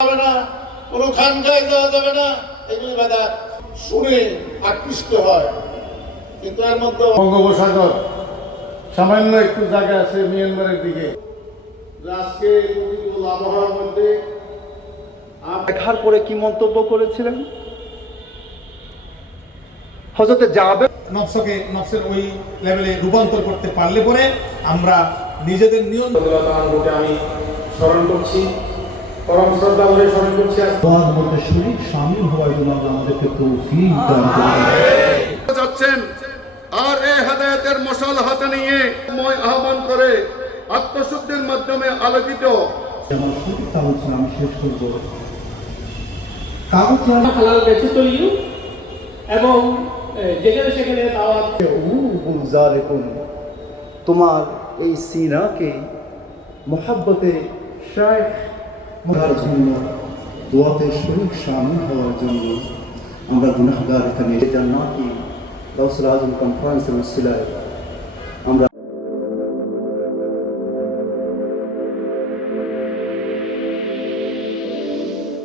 যাবে না, কোনো খানকায় যাওয়া যাবে না, এগুলি বাধা শুনে আকৃষ্ট হয়। কিন্তু এর মধ্যে বঙ্গোপসাগর সামান্য একটু জায়গা আছে মিয়ানমারের দিকে। আজকে প্রতিকূল আবহাওয়ার মধ্যে দেখার পরে কি মন্তব্য করেছিলেন? হযরতে জাবের নফসের ওই লেভেলে রূপান্তর করতে পারলে পরে আমরা নিজেদের নিয়ন্ত্রণকে আমি স্মরণ করছি, পরম শ্রদ্ধা ভরে স্মরণ করছি। তোমার মধ্যে শরীক শামিল হওয়ার জন্য আল্লাহ আমাদেরকে তৌফিক দান করুন। যাচ্ছেন আর এই হেদায়েতের মশাল হাতে নিয়ে আহ্বান করে আত্মশুদ্ধির মাধ্যমে আলোকিত আমার সঠিক আলোচনা আমি শেষ করব। কাগজে হালাল বেঁচে চলিও এবং যেখানে সেখানে দাওয়াত তোমার এই সিনাকে মোহাব্বতে শাইখ তার জন্য দোয়াতে শরীক শামিল হওয়ার জন্য আমরা গুনাহগার এখানে জান্নাতি গাউসুল আজম কনফারেন্সের উসিলায়